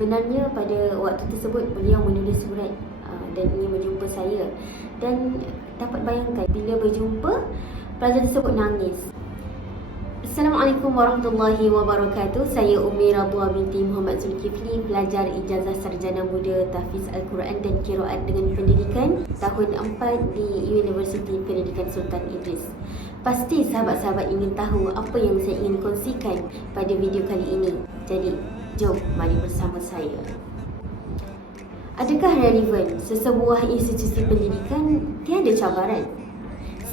Sebenarnya pada waktu tersebut beliau menulis surat dan ingin berjumpa saya, dan dapat bayangkan bila berjumpa pelajar tersebut nangis. Assalamualaikum warahmatullahi wabarakatuh. Saya Umi Radwa binti Muhammad Zulkifli, pelajar ijazah sarjana muda tahfiz Al-Quran dan Qiraat dengan pendidikan tahun 4 di Universiti Pendidikan Sultan Idris. Pasti sahabat-sahabat ingin tahu apa yang saya ingin kongsikan pada video kali ini. Jadi, jom mari bersama saya. Adakah relevan sesebuah institusi pendidikan tiada cabaran?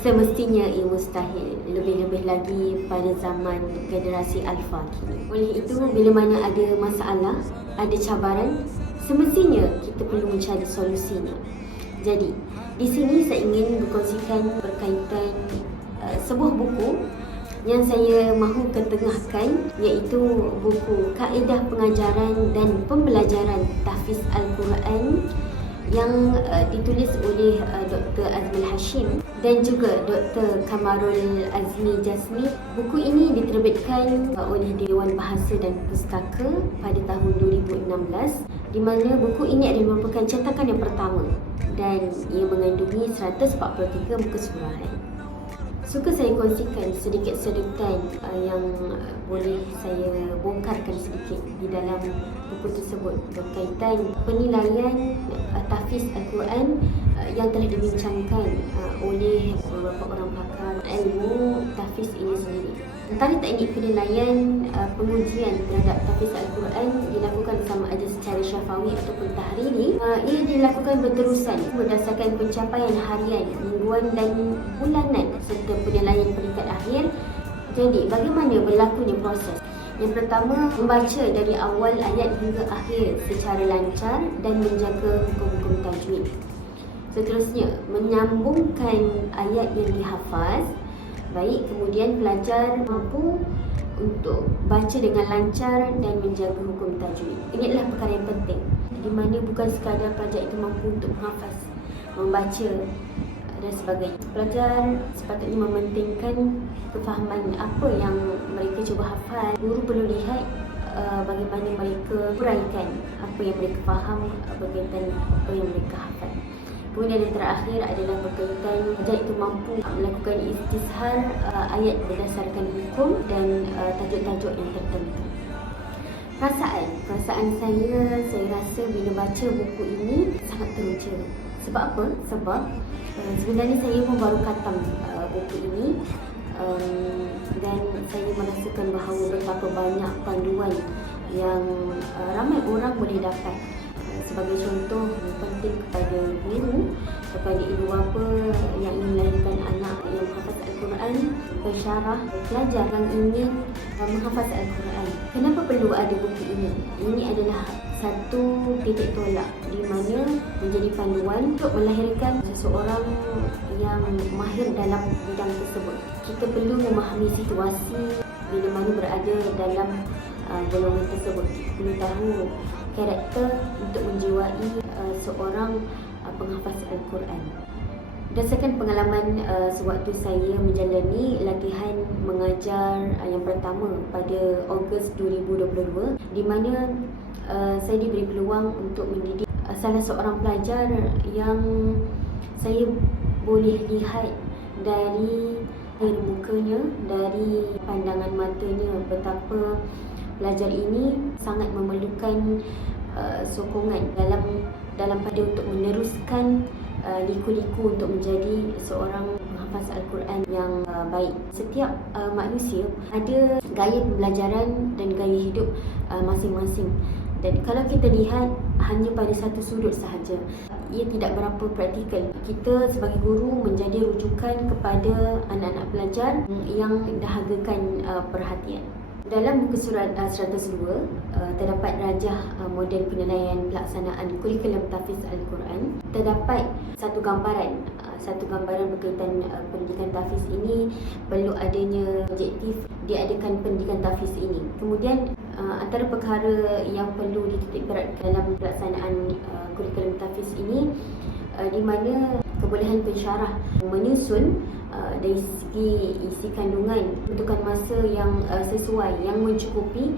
Semestinya ia mustahil, lebih-lebih lagi pada zaman generasi alfa kini. Oleh itu, bila mana ada masalah, ada cabaran, semestinya kita perlu mencari solusinya. Jadi, di sini saya ingin berkongsikan berkaitan sebuah buku yang saya mahu ketengahkan, iaitu buku Kaedah Pengajaran dan Pembelajaran Tahfiz Al-Quran yang ditulis oleh Dr. Azmil Hashim dan juga Dr. Kamarul Azmi Jasmi. Buku ini diterbitkan oleh Dewan Bahasa dan Pustaka pada tahun 2016, di mana buku ini adalah merupakan cetakan yang pertama dan ia mengandungi 143 muka surahan. Suka saya kongsikan sedikit sedutan yang boleh saya bongkarkan sedikit di dalam buku tersebut berkaitan penilaian tahfiz Al-Quran yang telah dibincangkan oleh beberapa orang pakar ilmu tahfiz ini sendiri. Antara teknik penilaian pengujian terhadap tahfiz Al-Quran dilakukan sama ada secara syafawi ataupun tahriri. Ia dilakukan berterusan berdasarkan pencapaian harian, mingguan dan bulanan serta penilaian peringkat akhir. Jadi, bagaimana berlakunya proses? Yang pertama, membaca dari awal ayat hingga akhir secara lancar dan menjaga hukum-hukum tajwid. Seterusnya, menyambungkan ayat yang dihafaz. Baik, kemudian pelajar mampu untuk baca dengan lancar dan menjaga hukum tajwid. Ini adalah perkara yang penting, di mana bukan sekadar pelajar itu mampu untuk menghafaz, membaca dan sebagainya. Pelajar sepatutnya mementingkan kefahaman apa yang mereka cuba hafal. Guru perlu lihat bagaimana mereka uraikan apa yang mereka faham berkaitan apa yang mereka hafal. Kemudian yang terakhir adalah berkaitan pelajar itu mampu melakukan istishar ayat berdasarkan hukum dan tajuk-tajuk yang tertentu. Perasaan saya rasa bila baca buku ini sangat teruja. Sebab apa? Sebab sebenarnya saya pun baru khatam buku ini dan saya merasakan bahawa betapa banyak panduan yang ramai orang boleh dapat. Sebagai contoh, penting kepada guru, kepada ibu bapa yang ingin melahirkan anak yang menghafaz Al-Quran, pensyarah, pelajar yang ingin menghafaz Al-Quran. Kenapa perlu ada buku ini? Ini adalah satu titik tolak di mana menjadi panduan untuk melahirkan seseorang yang mahir dalam bidang tersebut. Kita perlu memahami situasi bila mana berada dalam golongan tersebut. Kita perlu tahu karakter untuk menjiwai seorang penghafaz Al-Quran. Berdasarkan pengalaman sewaktu saya menjalani latihan mengajar yang pertama pada Ogos 2022, di mana saya diberi peluang untuk mendidik salah seorang pelajar yang saya boleh lihat dari air mukanya, dari pandangan matanya betapa pelajar ini sangat memerlukan sokongan dalam pada untuk meneruskan liku-liku untuk menjadi seorang penghafaz Al-Quran yang baik. Setiap manusia ada gaya pembelajaran dan gaya hidup masing-masing. Dan kalau kita lihat hanya pada satu sudut sahaja, ia tidak berapa praktikal. Kita sebagai guru menjadi rujukan kepada anak-anak pelajar yang dahagakan perhatian. Dalam muka surat 102 terdapat rajah model penilaian pelaksanaan kurikulum tahfiz Al-Quran. Terdapat satu gambaran berkaitan pendidikan tahfiz ini, perlu adanya objektif diadakan pendidikan tahfiz ini. Kemudian antara perkara yang perlu dititik beratkan dalam pelaksanaan kurikulum tahfiz ini, di mana kebolehan pensyarah menyusun dari segi isi kandungan, bentukan masa yang sesuai, yang mencukupi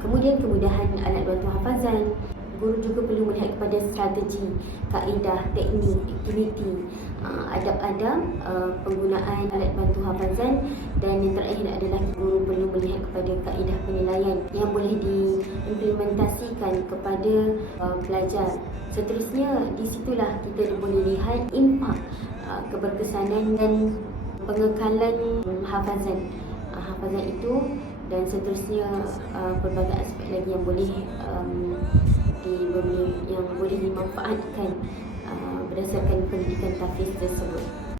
Kemudian kemudahan alat bantu hafazan. Guru juga perlu melihat kepada strategi, kaedah, teknik, aktiviti, adab-adab penggunaan alat bantu hafazan, dan yang terakhir adalah guru perlu melihat kepada kaedah penilaian yang boleh diimplementasikan kepada pelajar. Seterusnya, di situlah kita boleh lihat impak keberkesanan dan pengekalan hafazan itu, dan seterusnya pelbagai aspek lagi yang boleh dimanfaatkan berdasarkan pendidikan tahfiz tersebut.